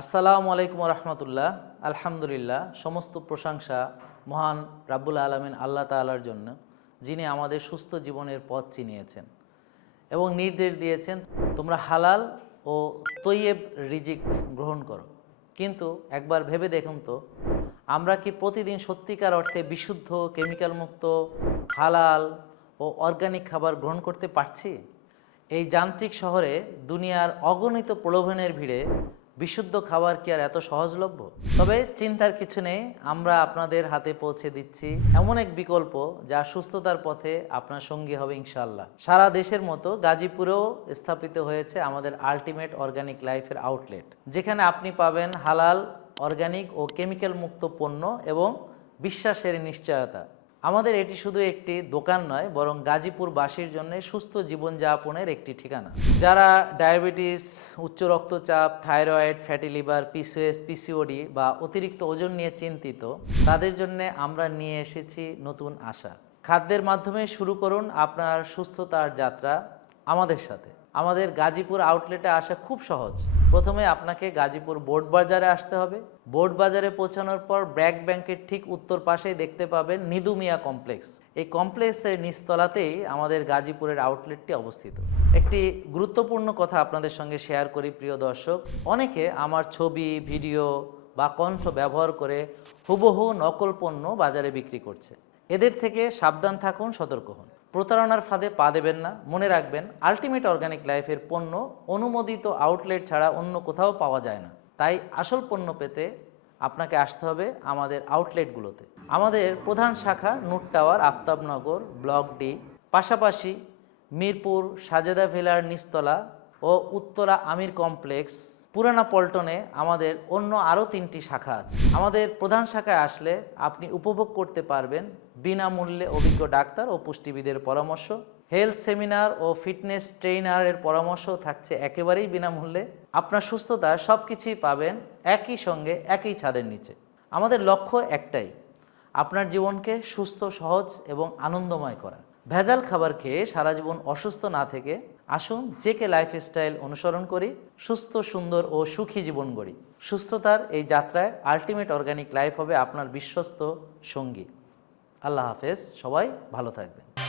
আসসালামু আলাইকুম রহমতুল্লাহ আলহামদুলিল্লাহ, সমস্ত প্রশংসা মহান রাব্বুল আলমিন আল্লাহ তাআলার জন্য, যিনি আমাদের সুস্থ জীবনের পথ চিনিয়েছেন এবং নির্দেশ দিয়েছেন, তোমরা হালাল ও তৈয়েব রিজিক গ্রহণ করো। কিন্তু একবার ভেবে দেখুন তো, আমরা কি প্রতিদিন সত্যিকার অর্থে বিশুদ্ধ, কেমিক্যাল মুক্ত, হালাল ও অর্গানিক খাবার গ্রহণ করতে পারছি? এই যান্ত্রিক শহরে দুনিয়ার অগণিত প্রলোভনের ভিড়ে বিশুদ্ধ খাবার কি আর এত সহজলভ্য? তবে চিন্তার কিছু নেই, আমরা আপনাদের হাতে পৌঁছে দিচ্ছি এমন এক বিকল্প যা সুস্থতার পথে আপনার সঙ্গী হবে ইনশাল্লাহ সারা দেশের মতো গাজীপুরেও স্থাপিত হয়েছে আমাদের আলটিমেট অর্গানিক লাইফের আউটলেট যেখানে আপনি পাবেন হালাল অর্গানিক ও কেমিক্যাল মুক্ত পণ্য এবং বিশ্বাসের নিশ্চয়তা। আমাদের এটি শুধু একটি দোকান নয়, বরং গাজীপুরবাসীর জন্য সুস্থ জীবনযাপনের একটি ঠিকানা। যারা ডায়াবেটিস, উচ্চ রক্তচাপ, thyroid, fatty liver, PCS, PCOD বা অতিরিক্ত ওজন নিয়ে চিন্তিত, তাদের জন্য আমরা নিয়ে এসেছি নতুন আশা। খাদ্যের মাধ্যমে শুরু করুন আপনার সুস্থতার যাত্রা আমাদের সাথে। আমাদের গাজীপুর আউটলেটে আসা খুব সহজ। প্রথমে আপনাকে গাজীপুর বোর্ড বাজারে আসতে হবে। বোর্ড বাজারে পৌঁছানোর পর ব্র্যাক ব্যাংকের ঠিক উত্তর পাশেই দেখতে পাবেন নিদুমিয়া কমপ্লেক্স এই কমপ্লেক্সের নিচতলাতেই আমাদের গাজীপুরের আউটলেটটি অবস্থিত। একটি গুরুত্বপূর্ণ কথা আপনাদের সঙ্গে শেয়ার করি, প্রিয় দর্শক। অনেকে আমার ছবি ভিডিও বা কণ্ঠ ব্যবহার করে হুবহু নকল পণ্য বাজারে বিক্রি করছে। এদের থেকে সাবধান থাকুন, সতর্ক হন। প্রতারণার ফাঁদে পা দেবেন না, মনে রাখবেন আলটিমেট অর্গানিক লাইফের পণ্য অনুমোদিত আউটলেট ছাড়া অন্য কোথাও পাওয়া যায় না। তাই আসল পণ্য পেতে আপনাকে আসতে হবে আমাদের আউটলেটগুলোতে আমাদের প্রধান শাখা নুট টাওয়ার, আফতাবনগর, ব্লক ডি। পাশাপাশি মিরপুর, সাজেদা ভিলার নিস্তলা ও উত্তরা আমির কমপ্লেক্স পুরানা পল্টনে আমাদের অন্য আরও তিনটি শাখা আছে। আমাদের প্রধান শাখায় আসলে আপনি উপভোগ করতে পারবেন বিনামূল্যে অভিজ্ঞ ডাক্তার ও পুষ্টিবিদের পরামর্শ। হেলথ সেমিনার ও ফিটনেস ট্রেইনারের পরামর্শ থাকছে একেবারেই বিনামূল্যে। আপনার সুস্থতা সব কিছুই পাবেন একই সঙ্গে একই ছাদের নিচে। আমাদের লক্ষ্য একটাই, আপনার জীবনকে সুস্থ, সহজ এবং আনন্দময় করা। ভেজাল খাবার খেয়ে সারা জীবন অসুস্থ না থেকে আসুন যে জেকে লাইফস্টাইল অনুসরণ করি, সুস্থ, সুন্দর ও সুখী জীবন গড়ি। সুস্থতার এই যাত্রায় আলটিমেট অর্গানিক লাইফ হবে আপনার বিশ্বস্ত সঙ্গী। আল্লাহ হাফেজ, সবাই ভালো থাকবেন।